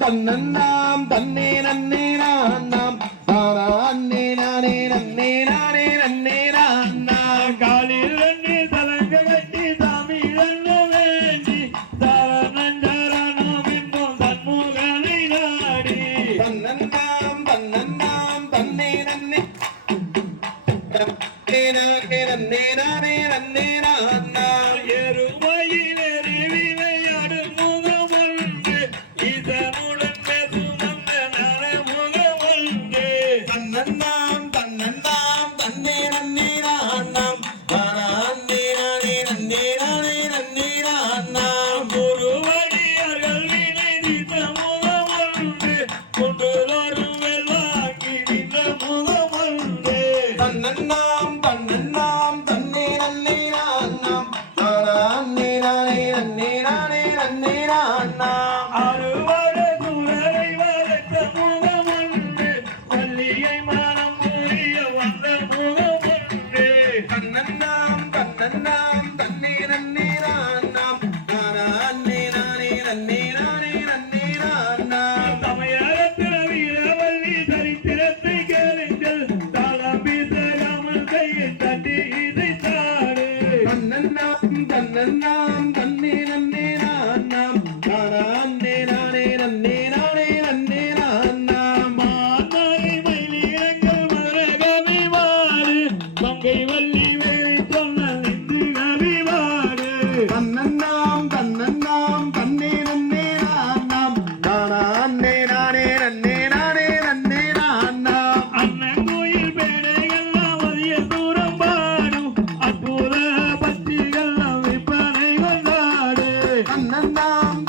தன்னன்னாம் தன்னே நன்னே நாம் தானே நானே நன்னே நானே நன்னே நாம் காலில் நன்னே தலங்க கட்டி சாமி நன்ன வேண்டி தாரணஞ்சரணம் என்னும் தன்முகனை நாடி தன்னன்னாம் தன்னே நன்னே நன்னே நானே நன்னே நாம் எருமையில் விளையாடு முகம் ஒன்று இதனுடன் தன்னன்னாம் தன்னே நன்னே நாம் தானே நானே நன்னே நானே நன்னே நாம் குருவடியார்கள் வினைதித்த முகம் ஒன்று கொண்டுலோரும் வெள்ளாக்கி நின்ற முகம் ஒன்று தன்னன்னாம் தன்னே நன்னே நாம் தானே நானே நன்னே நானே நன்னே நாம் அறுவடை குரலை வளர்த்த முகம் ஒன்று பள்ளியை மனம் புரிய வந்த முகம் ஒன்று தன்னன்னாம் தன்னே நன்னே நாம் தானே நானே நன்னே நானே நன்னே நாம் சமயத்திர வீரவல்லி சரித்திரத்தை கேளுங்கள் தாளம் வீசகாமல் கையை தட்டி இதை தாடு தன்னன்னாம் தன்னே நன்னே நாம் தானே நானே நன்னே நானே நன்னே நாம் மாநாளை மயிலியங்கள் மரகவி வாடு மங்கை வள்ளி வேலை சொன்ன நின்று கவி வாடு தன்னன்னாம் தன்னே நன்னே நாம் தானே நானே நன்னே நானே நன்னே நாம் அண்ணன் கோயில் பேடைகள்லாம் அதிக தூரம் பாடும் அற்புத பத்திகள்லாம் விற்பனை வந்தாடு தன்னன்னாம்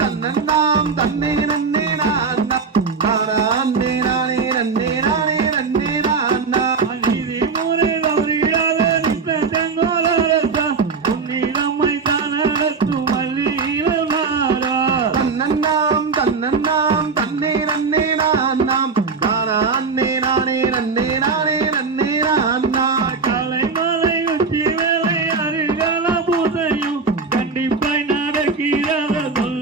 தன்னே நன்னே நாம் தானே நானே நன்னே நானே நன்னே நாம் நீதி முறை தவறிடாத நின்ற செங்கோலரசா உன்னி நம்மை தானடத்து மல்லியில மாறா தன்னன்னாம் தன்னே நன்னே நாம் தானே நானே நன்னே நானே நன்னே நாம் காலை மாலை உச்சி வேலை அருகால பூசையும் கண்டிப்பாய் நடக்கிறத சொல்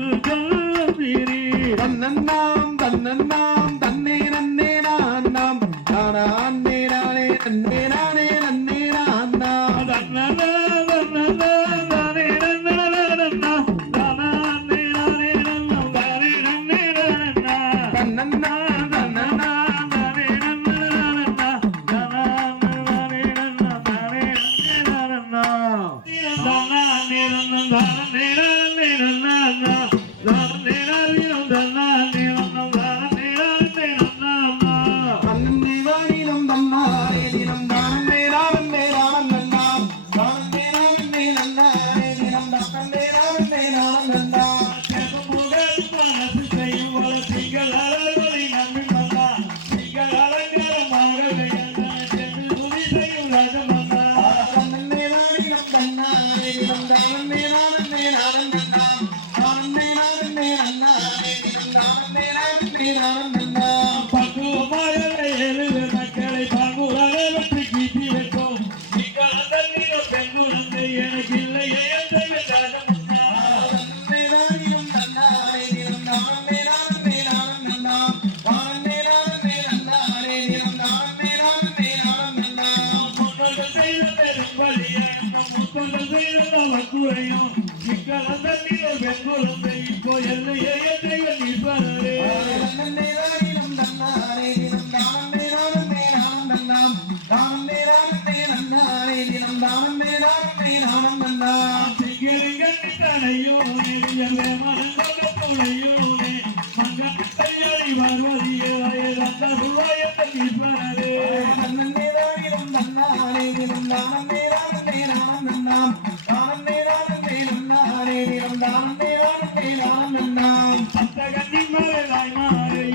சிறி தன்னன்னாம் தன்னே நன்னே நாம் தானே நானே நன்னே நானே நன்னே நாம் தன்னே இப்போ எல்லையே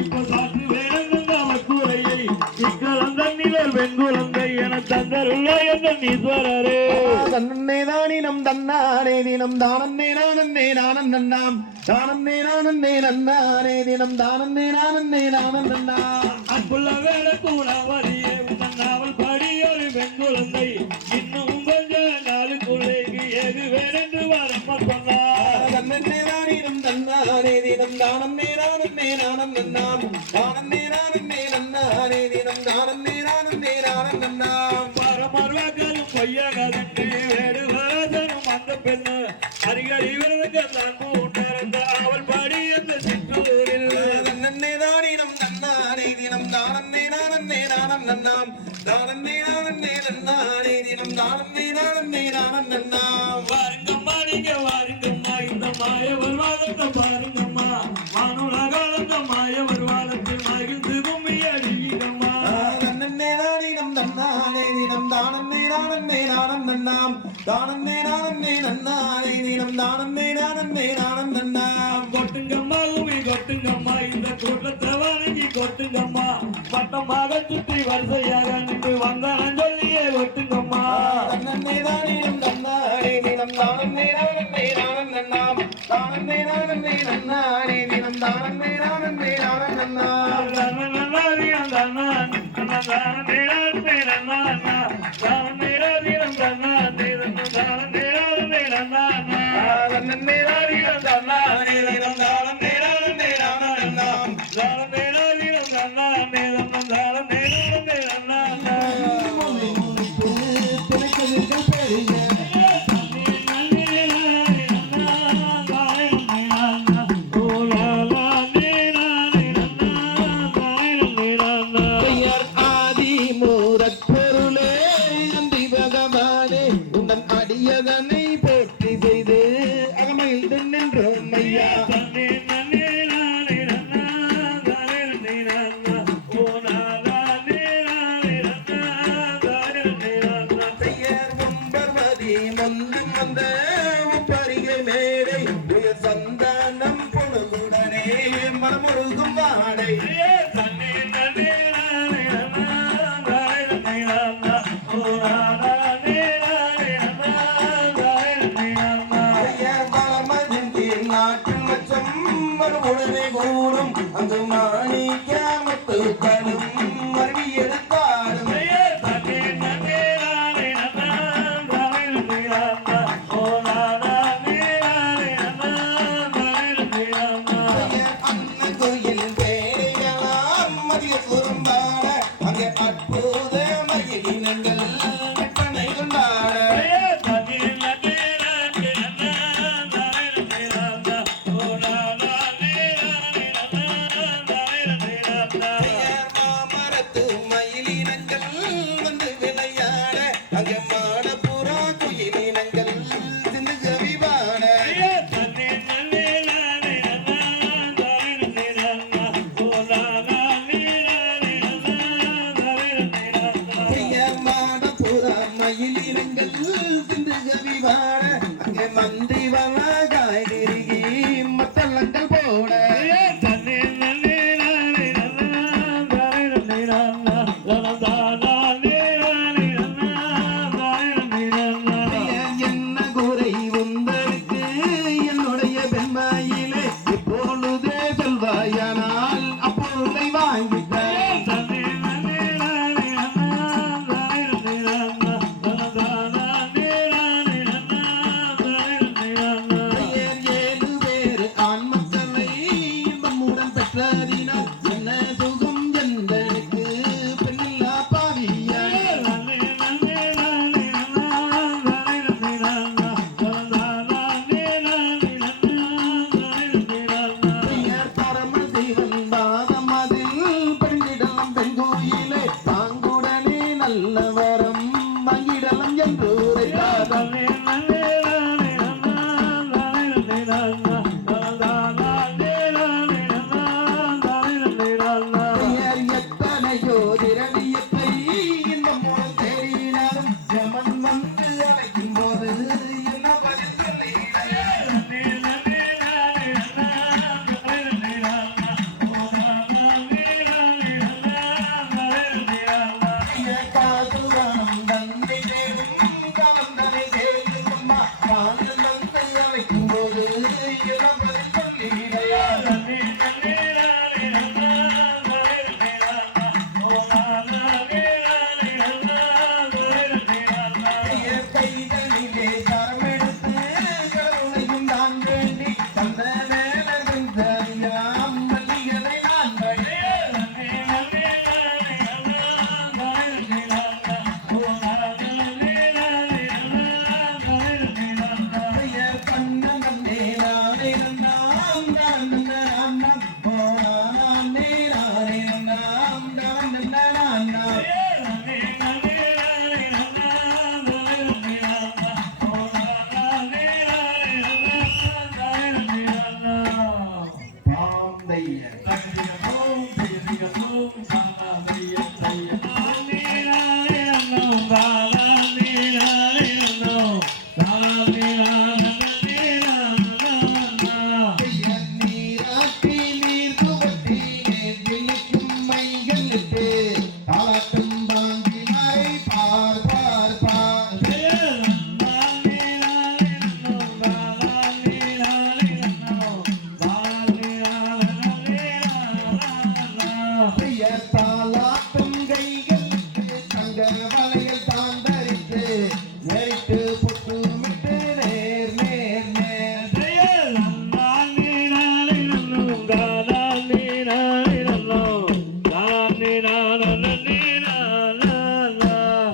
இப்போ சாற்று வேணும் கூரையை வெண்குழந்தை என தந்தருள்ள என்ற ஈஸ்வரரே தன்னே தானினம் தன்னானே தினம் தானன்னே நானன்னே நானன்னாம் தானன்னே நானன்னே நன்னானே தினம் தானன்னே நானன்னே நானன்னா அன்புள்ள வேட கூட வரியே உன் நாவல் பாடி ஒரு வெண்குழந்தை இன்னும் கொஞ்ச நாளுக்குள்ளே ஏது வேறென்று வரம்மா சொன்னார் தன்னே தானினம் தன்னானே தினம் தானன்னே நானன்னே நானன்னாம் தானன்னே நானன்னே நன்னானே தினம் தானன்னே நானன்னே நானன்னாம் பரமர்வாக்களும் பொய்யாகாதன்று வேறு வரதனும் அந்த பெண்ணு அருகடி விருதுக்கெல்லாம் கூட்டார்ந்த அவள் பாடி அந்த சிற்றூரில் தன்னே தானினம் தன்னானே தினம் தானன்னே நானன்னே நானன்னாம் தானன்னே நானன்னே நன்னானே தினம் தானன்னே நானன்னே நானன்னாம் வாருங்கம்மா நீங்க வாருங்கம்மா இந்த மாயவர் வாழத்த பாருங்கம்மா வானுலகாலந்த மாயவர் வாழத்தில் மகிழ்ந்து கும்மி அடிங்கம்மா தன்னே தானினம் தன்னானே தினம் தானன்னே நானன்னே நானன்னாம் தானன்னே நானன்னே நன்னானே தினம் தானன்னே நானன்னே நானன்னாம் கொட்டுங்கம்மா உமி கொட்டுங்கம்மா இந்த கூட்டத்தை வணங்கி கொட்டுங்கம்மா வட்டமாக சுற்றி வரிசையாக நின்று வந்தான் சொல்லியே கொட்டுங்கம்மா தன்னே தானினம் தன்னானே தினம் தானன்னே நானன்னே நானன்னாம் தானன்னே நானன்னே நன்னானே தினம் தானன்னே நானன்னே நானன்னாம் தன்னே தானினம் தன்னானே தினம் தானன்னே நானன்னே நானன்னாம் துணைக்கதிர்கள் பெருக பெயர் ஆதி மூரற்பொருளே அந்தி பகவானே உந்தன் அடியதனை போற்றி செய்து அகமையில் நின்றோம் ஐயா பெயர் ஒம்பர்மதி முந்தும் வந்த ஒப்பரிகை மேடை உயர் சந்தானம் பொழுதுடனே மனமுருகும் வாடை பெயர் பலமதின் கீழ் நாட்டு மச்சம் மறுபொழுதை கூடும் அங்கு மாணிக்கமத்து கடும் மருவி எடுத்தாடும் பெயர் அன்ன கோயில் பேரையெல்லாம் மதிய குறும்பாட அங்கே அற்புத மயிலினங்கள் விற்பனை கொண்டாட பெயர் மாமரத்து மயிலினங்கள் வந்து விளையாட அங்கே மாடப்புறா குயிலினங்கள் சிந்து கவிவாட பெயர் மாடப்புறா மயிலினங்கள் சிந்து கவிவாட அங்கே மந்தி வளகாய் திருகி மத்தளங்கள் போட பெயர் என்ன குறை உந்தருக்கு என்னுடைய பெண்மாயிலே இப்பொழுதே சொல்வாயானால் அப்பொழுதை வாங்கிட்ட பெயர் ஏழு பேரு ஆண் மக்களை இன்பமுடன் பெற்றதினால் என்ன சுகம் எந்தனுக்கு பெண்ணில்லா பாவியான் பெயர் பரமசிவன் பாதம் அதில் பெண்ணிடலாம் பெண் கோயிலே தாங்குடனே நல்ல வரம் வாங்கிடலாம் என்று உரைத்தார். பெயர் எத்தனையோ திரவியத்தை இன்னும் தேடினாலும் யமன் வந்து அழைக்கும் போது என்ன பதில் சொல்லிட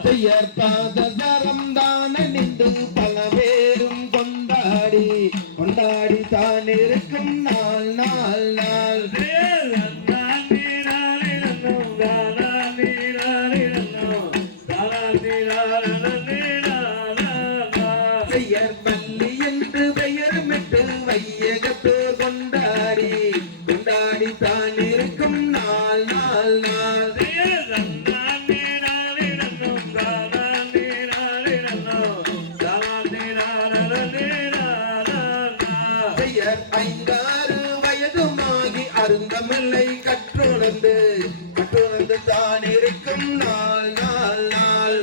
செய்யர் பாதசரம் தான நின்று பல பேரும் கொண்டாடி கொண்டாடி தான் இருக்கும் நாள் நாள் நாள் செய்யர் பள்ளி என்று பெயர்மிட்டு வையகத்தோர் கொண்டாடி கொண்டாடி தான் இருக்கும் நாள் நாள் நாள் பெயர் 5-6 வயதுமாகி அருந்தமில்லை கற்றுணர்ந்து கற்றுணர்ந்து தான் இருக்கும் நாள் நாள் நாள்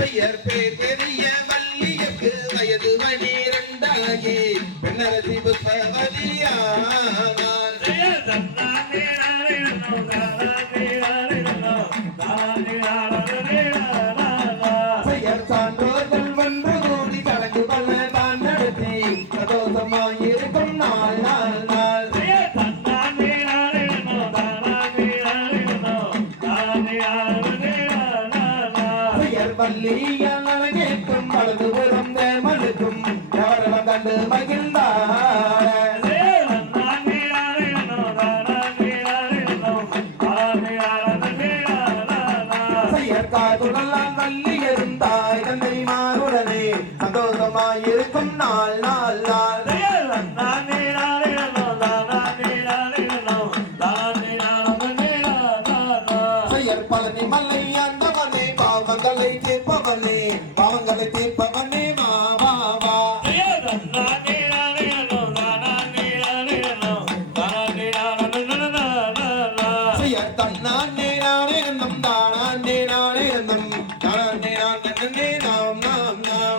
பெயர் பேர் பெரிய வள்ளியக்கு வயது 12 பெண்ணரசி புஷ்பவதியானாள் பெயர் சான்றோர்கள் ஒன்று கூடி கலந்து பல தான் நடத்தி சந்தோஷமாயிருக்கும் நாள் நாள் நாள் பெயர் வள்ளியால் அழகேற்கும் வலது புறந்த மழுக்கும் எவரெல்லாம் கண்டு மகிழ்ந்தார் காதுடலாம் வள்ளி இருந்தாய் தந்தை மாறுடனே சந்தோஷமாயிருக்கும் நாள் நாள் நாள் பெயர் பழனி மலை ஆண்டவனே பாவங்களை தீர்ப்பவனே பாவங்களை தீர்ப்பவனே வா வா வா பெயர் தன்னானே நானே நம் தானே நானே நம் தானே நானே நாம் நாம் நாம்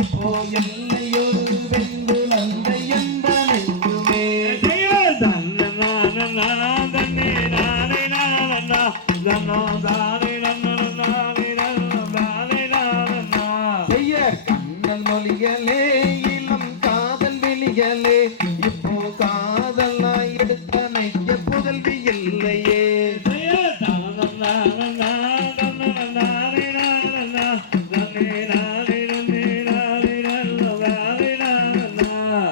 இப்போ எல்லையொரு வெண்குழந்தை என்பனெங்குமே பெயர் கண்ணல் மொழிகளே இளம் காதல் வெளிகளே இப்போ காதலாய் எடுத்த நைய புதல்வி இல்லையே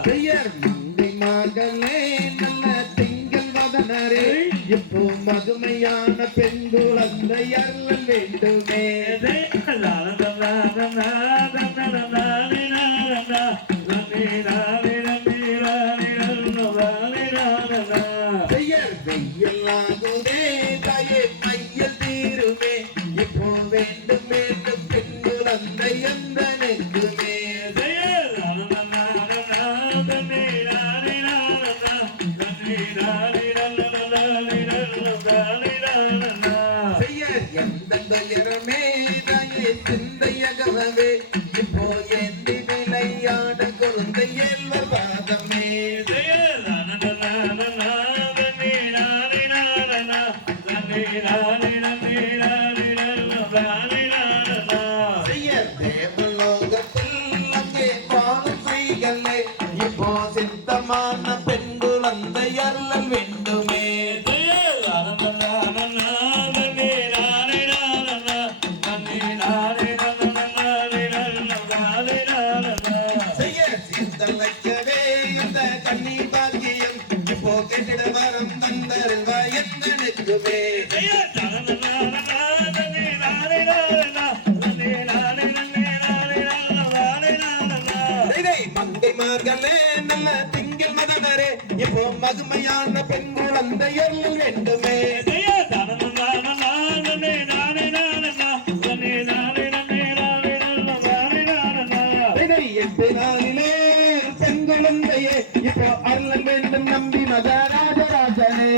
பெயர் மங்கை மகளே நல்ல திங்கள் வதனரே இப்போ மதுமையான பெண் குழந்தை அருள் வேண்டுமே பெயர் வெயிலாகுதே தாயே மையல் தீருமே இப்போ வேண்டும் வேண்டும் பெண் குழந்தை எந்த நெஞ்சுமே பெயர் எந்த துயரமே தாயே சிந்தையகவே இப்போ ஏந்தி விளையாட குழந்தை ஏழ்வர் பாதமே பெயர் தேவலோகத்தில் அங்கே பாடும் செய்களே இப்போ சித்தமான பெண் குழந்தை அருள் வேண்டுமே சித்தலைக்கவே இந்த கண்ணி பாக்கியம் இப்போ கேட்டிட வரம் தந்தருவா எந்தனுக்குமே மங்கை மார்களே நல்ல திங்கள் மதனரே இப்போ மதுமையான பெண் குழந்தை அருள் வேண்டுமே நாளிலே பெண் குழந்தையே இப்போ அருள் வேண்டும் நம்பி மத ராஜராஜனே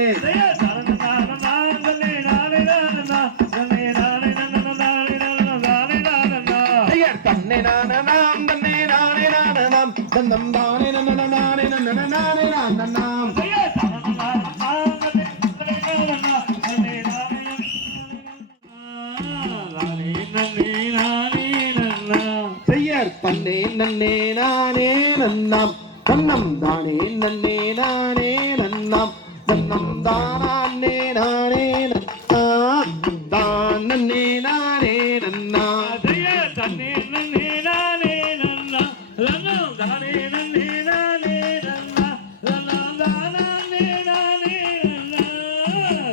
நானே நன்னே நானே நன்னா செய்யர் தன்னே நன்னே நானே நன்னாம் தன்னம் தானே நன்னே நானே நன்னாம் தன்னம் தானே நானே நன்னாம் தான் நன்னே நானே நன்னா செய்யர் தன்னே நன்னே நானே நன்னா ரன்னம் தானே நன்னே நானே நன்னா ரன்னம் தானே நானே நன்னா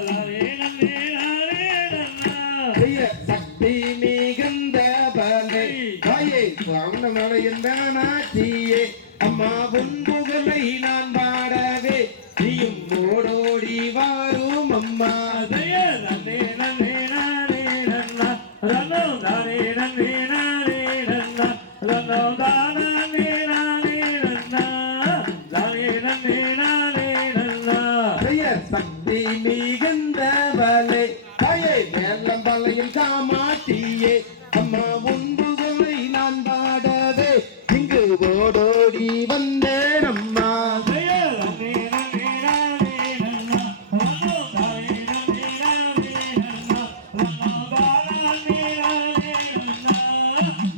தானே நன்னே நானே நன்னா செய்யர் சக்தி மிகுந்த பலை தாயே சாந்தமலை என்பனாச்சியே அம்மா உன் புகழை நான் பாடவே நீயும் ஓடோடி வாரும் அம்மா செய்யர் தன்னே நன்னே நானே நன்னா ரன்னம் தானே நன்னே நானே நன்னா ரன்னம் தானே நானே நன்னா தானே நன்னே நானே நன்னா செய்யர் சக்தி மிகுந்த பலை தாயே மேலம் பலையும் காமாட்டியே அம்மா உன் புகழை நான் பாடவே இங்கு ஓடோடி வந்தேன் அம்மா செய்யர் தன்னே நன்னே நானே நன்னா ரன்னம் தானே நன்னே நானே நன்னா ரன்னம் தானே நானே நன்னா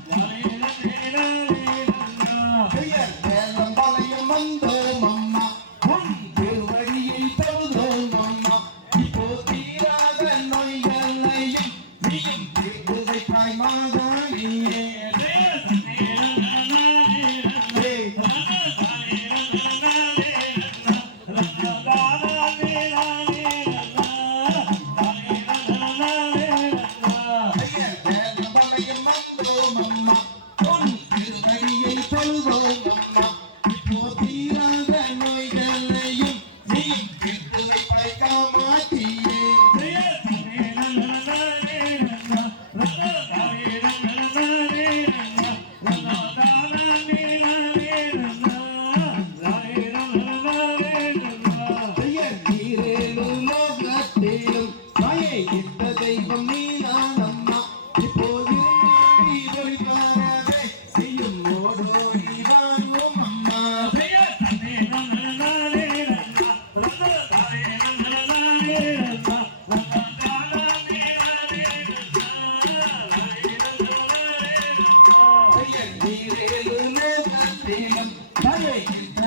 தானே நன்னே நானே நன்னா செய்யர் மேலம் பலையும் வந்தோம் அம்மா உன் திருவடியை தொழுதோம் அம்மா இப்போ தீராத நோய்களையும் நீயும் தீர்த்து வைப்பாய் மாதாணியே தெய்வம் நீதான் அம்மா இப்போது செய்யும் ஓடோடி வாரும் அம்மா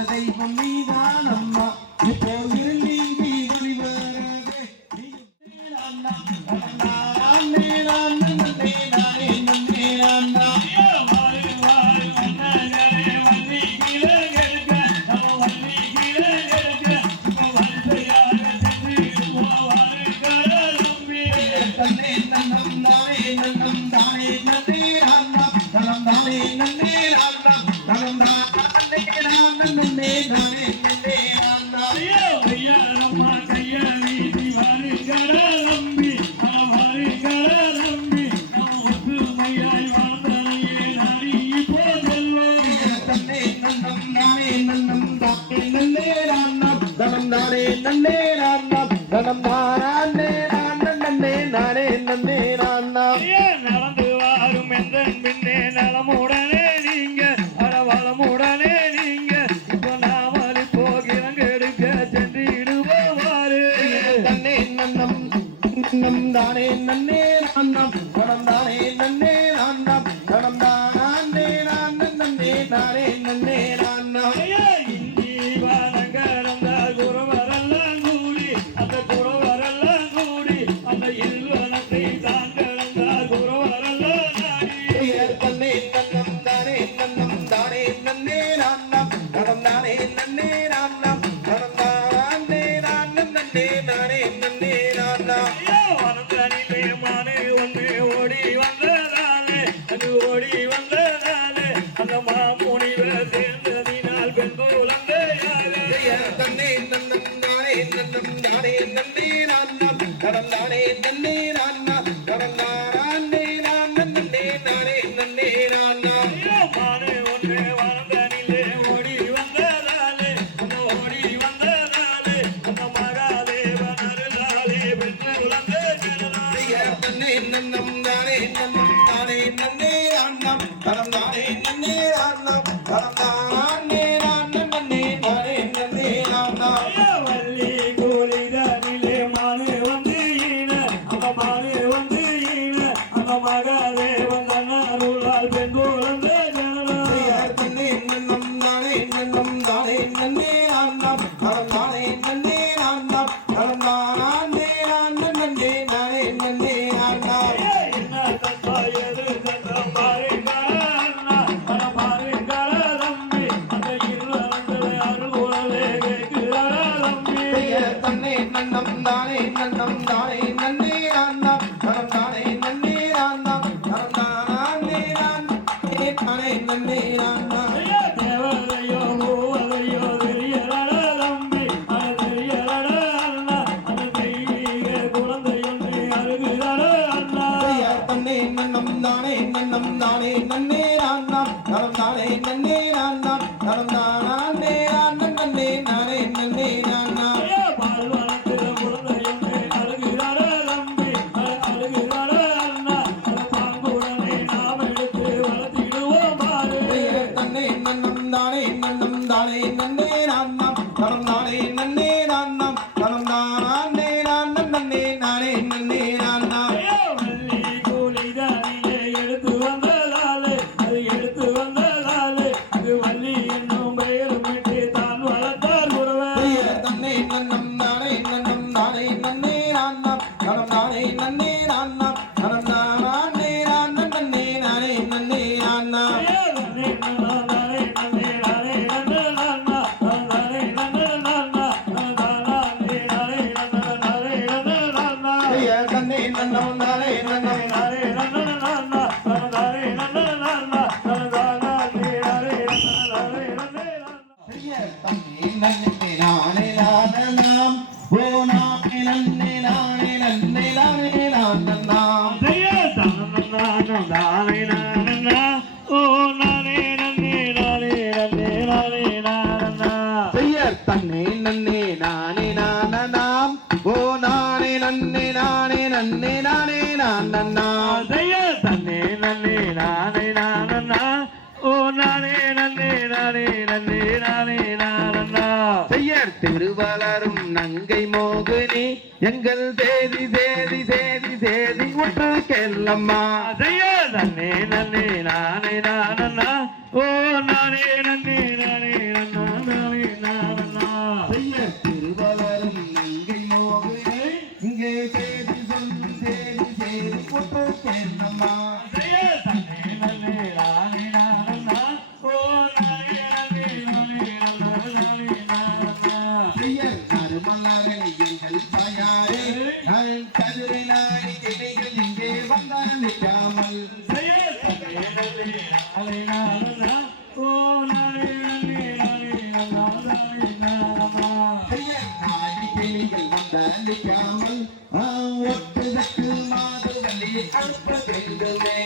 தெய்வம் நீதான் அம்மா இப்போது நீங்கி ஒளிவரவே நடந்து வாரும் எந்த பின்னே நலமுடனே நீங்க அறவளமுடனே நீங்க இப்போ நாமலி போகிறங்க எடுக்க சென்றிடுவாரு தானே நன்னே நான்னம் கணம் தானே நன்னே நான்னம் கணம் தானே நன்னே நானே நன்னே நான்னம் இந்தி வானங்கரந்த குருவரெல்லாம் கூடி அந்த குருவரெல்லாம் கூடி அந்த இல்வனத்தை தான் கலந்த குருவரெல்லாம் நாடி தன்னே நன்னம் தானே நன்னே நான்னம் கணம் தானே நன்னே நான்னம் கணம் தானே நன்னே நானே நன்னே நான்னம் வனந்தனிலே மானு ஒன்று ஓடி வந்ததாலே அது ஓடி வந்ததாலே அந்த மாமுனிவர் சேர்ந்ததினால் பெண் குழந்தையாக தன்னே நன்னம் தானே நன்னே நான்னம் கணம் தானே நன்னே நான்னம் கணம் தானே நன்னே நானே நன்னே நான்னம் மானு ஒன்று வனந்தனிலே ஓடி வந்ததாலே அந்த ஓடி வந்ததாலே அந்த மகாதேவன் அருளாலே பெண் குழந்தை தன்னே நன்னம் தானே நன்னே நான்னம் கணம் தானே நன்னே நான்னம் கணம் தானே நன்னே நானே நன்னே நான்னம் வள்ளி கூலிதனிலே மானு வந்து ஈன அந்த மானு வந்து ஈன மகாதேவன் தன்னாருளால் பெண் குழந்தை ஜனனம் தன்னே நன்னம் தானே நன்னம் தானே நன்னே நான்னம் தானே நன்னே நான்னம் தானே நான்னம் நன்னே நானே நன்னே நான்னம் என்ன தந்தாயது தந்தம் பாருங்களா பாருங்களா தம்பி அந்த இருளங்களை அருள் உணவே கேட்கிறாரா தம்பி தன்னே நன்னம் தானே நன்னே நான்னம் தானே நன்னே நான்னம் தானே நானே நன்னே நான்னம் தேவதையோ மூவதையோ தெரியலடா தம்பி அது தெரியலடா அண்ணா அந்த தெய்வீக குழந்தையொன்று அருகுதடா அண்ணா தன்னே நன்னம் தானே நன்னே நான்னம் தானே நன்னே நான்னம் தானே நான்னம் நன்னே நானே நன்னே நான்னம் பால்வனத்தில குழந்தையொன்று அருகுதடா தம்பி அருகுதடா அண்ணா அந்த பாங்குடனை நாம் எடுத்து வளர்த்திடுவோம் பாரு தன்னே நன்னம் தானே நன்னே நான்னம் தானே நன்னே நான்னம் தானே நான்னம் நன்னே நானே நன்னே நான்னம் வள்ளி கூலிதானிலே எடுத்து வந்ததாலே அது எடுத்து வந்ததாலே அது வள்ளி என்னும் பெயரும் விட்டு தான் வளர்த்தார் குருவே தன்னே நன்னம் தானே நன்னே நான்னம் தானே நன்னே நான்னம் தானே நான்னம் நன்னே நானே நன்னே நான்னம் தன்னே நன்னம் தானே தன்னே நன்னே நானே நானனாம் ஓ நானே நன்னே நானே நானனாம் செய்யர் தன்னே நன்னே நானே நானனாம் ஓ நானே நன்னே நானே நானனாம் செய்யர் திருவளரும் நங்கை மோகினி எங்கள் தேதி தேதி தேதி தேதி ஒன்று கேளம்மா செய்யர் திருவளரும் நங்கை மோகினி இங்கே தேதி சொல்லும் தேதி தேதி ஒன்று கேளம்மா மலரை எங்கள் தாயாரே கதிரை நாடி திணைகள் இங்கே வந்தாமல் வந்தாமல் ஒட்டுதற்கு மாதவல்லி அழுப்ப வேண்டுமே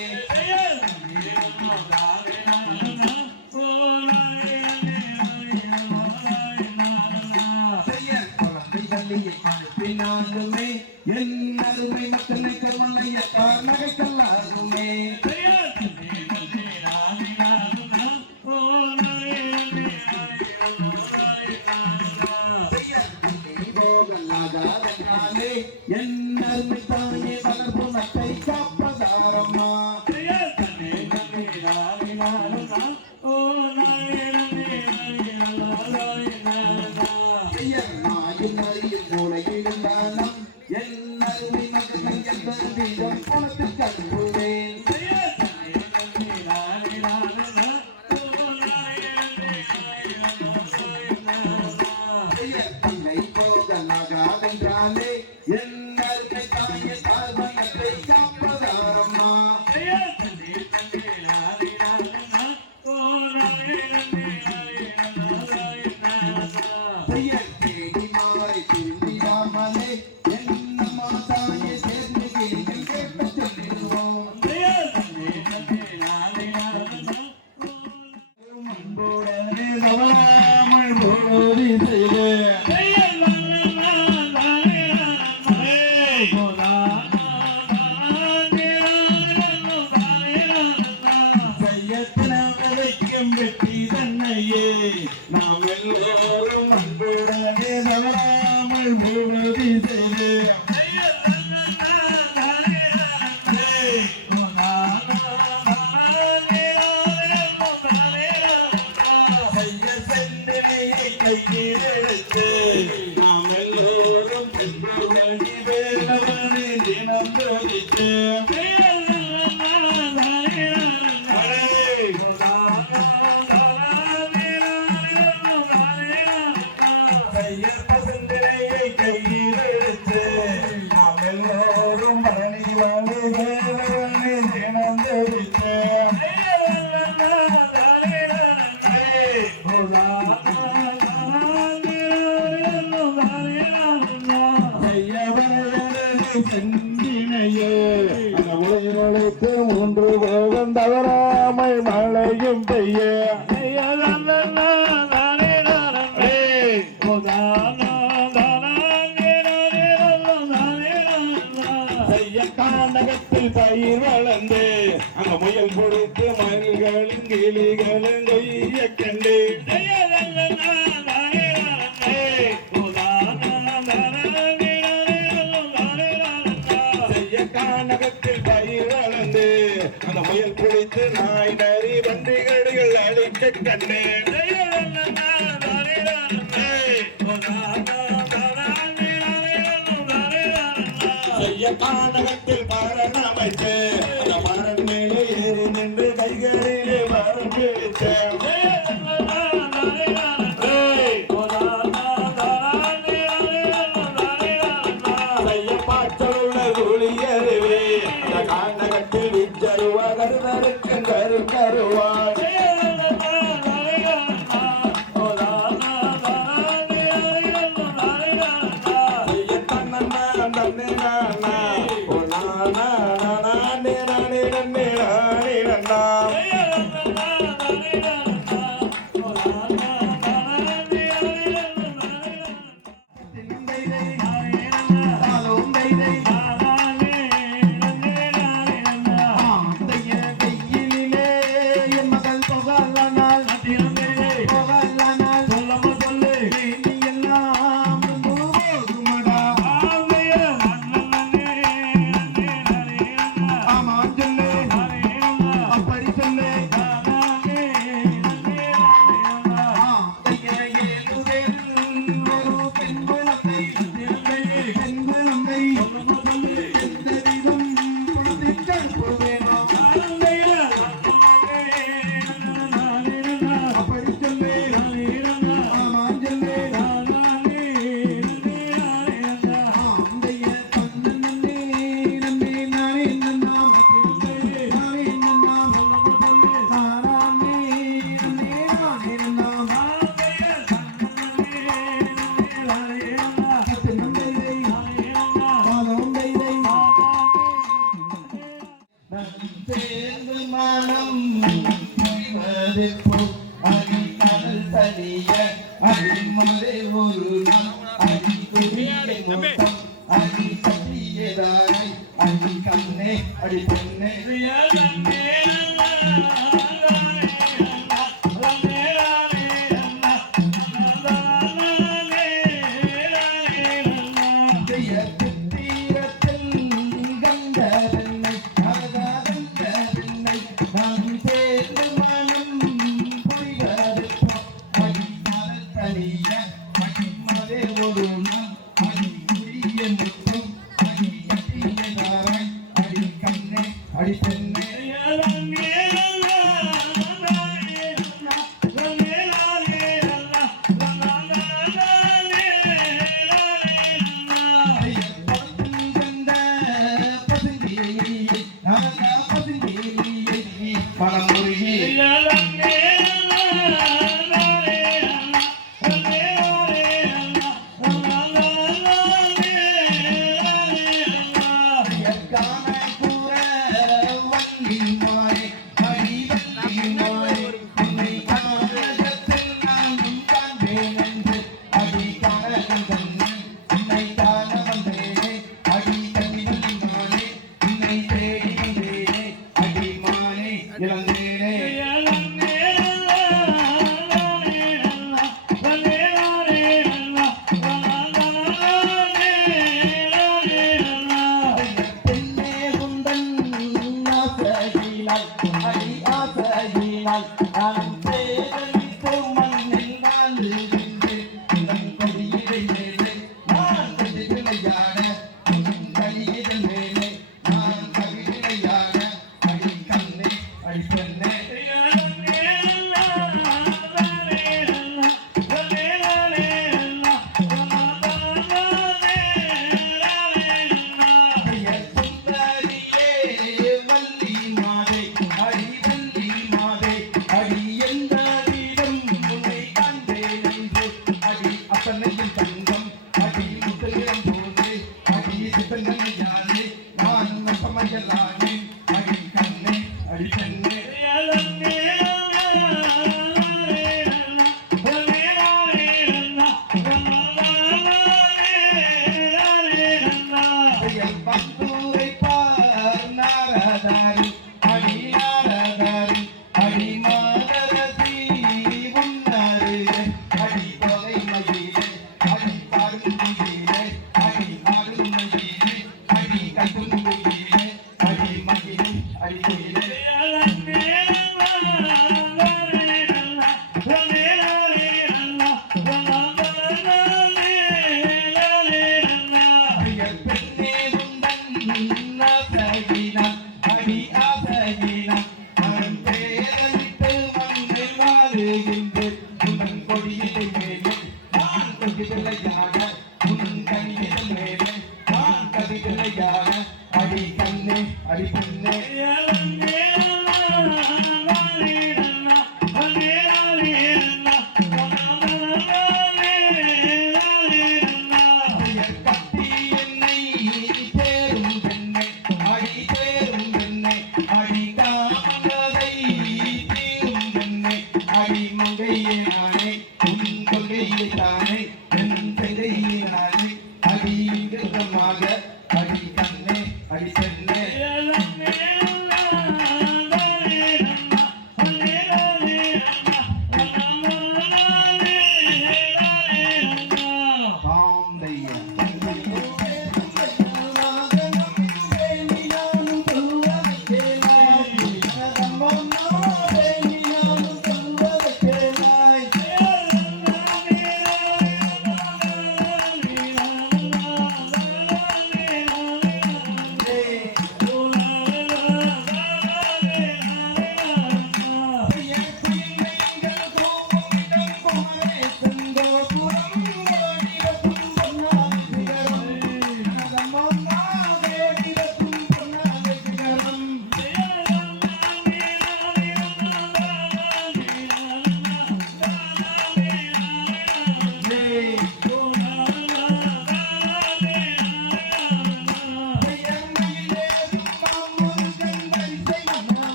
அனுப்பினாலுமே என் அருமை மக்களை கருணையத்தால் நகைக்கல்லாகுமே என் அருமை தாயே வளர்ப்பு மத்தை காப்பதாரம்மா இருந்தாலும் என் அருமை மகன் என்பது வீதம் உனக்கு கற்புவேன் பிள்ளை போகலாகாதென்றாலே என் அருமை தாயை தாழ்வனத்தை காப்பதாரம்மா தேடி மாறி திரும்பிடாமலே என்னம்மா தாயை சேர்ந்து கேள்விகள் கேட்க சொல்லிடுவோம் அன்புடனே சவலாமல் போதி செய்து உதித்து செந்தினையே அந்த உலகிற்கு மூன்று போகம் தவறாமை மழையும் பெய்ய காண்டகத்தில் பயிர் வளர்ந்து அங்க முயல் கொடுத்து மயில்களும் கிளிகளும் கொய்ய கண்டு கானகத்தில் பயிர் வளர்ந்து அந்த முயல் குளித்து நாய் நரி வண்டிகள் அழிக்க கண்டேன் கானகத்தில் மரண் அமைத்து அந்த மரண் மேலே ஏறி நின்று கைகளிலே மரம் பிடித்தேன் கானகத்தில் விச்சருவா கருதருக்கு கருவாள் அடி பொன்னே அடி பெண்ணே பந்தூரை பார் நாரதாரி அடி நாரதாரி அடி மாதரசி உன்னாரு அடி தொகை மகிழே அடி பாடும் மகிழே அடி ஆடும் மகிழே அடி கட்டும் மகிழே அடி மகிழே அடி மகிழே அடி ஆசையினா மனம் பேரலிட்டு மண்ணில் வாழுகின்றேன் உன் கொடியில் மேலே நான் கொடிவில்லையாக உன் கனியில் மேலே நான் கதிவில்லையாக அடி கண்ணே அடி பெண்ணே கட்டி என்னை தேரும் பெண்ணே அடி தேரும் பெண்ணே அடி காமங்கதை தீரும் பெண்ணே அடி மங்கையே நானே உன் கொள்கையே தானே என் செய்கையே நானே அடி விருப்பமாக அடி கண்ணே அடி பெண்ணே காந்தையா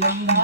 Hey!